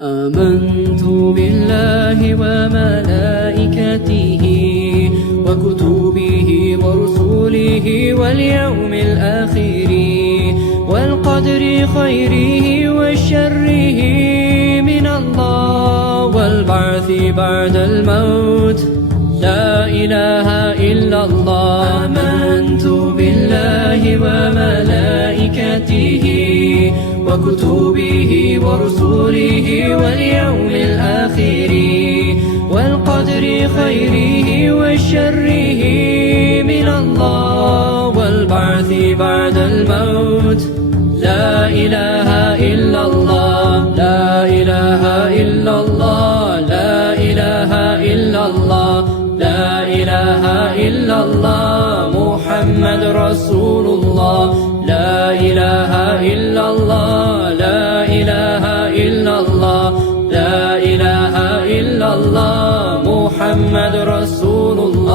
آمنت بالله وملائكته وكتبه ورسله واليوم الآخر والقدر خيره وشره من الله والبعث بعد الموت لا إله إلا الله. آمنت بالله وملائكته وكتبه ورسله واليوم الآخر والقدر خيره وشره من الله والبعث بعد الموت لا إله إلا الله. لا إله إلا الله. لا إله إلا الله. لا إله إلا الله محمد رسول الله. لا إله إلا الله. لا إله إلا الله. لا إله إلا الله محمد رسول الله.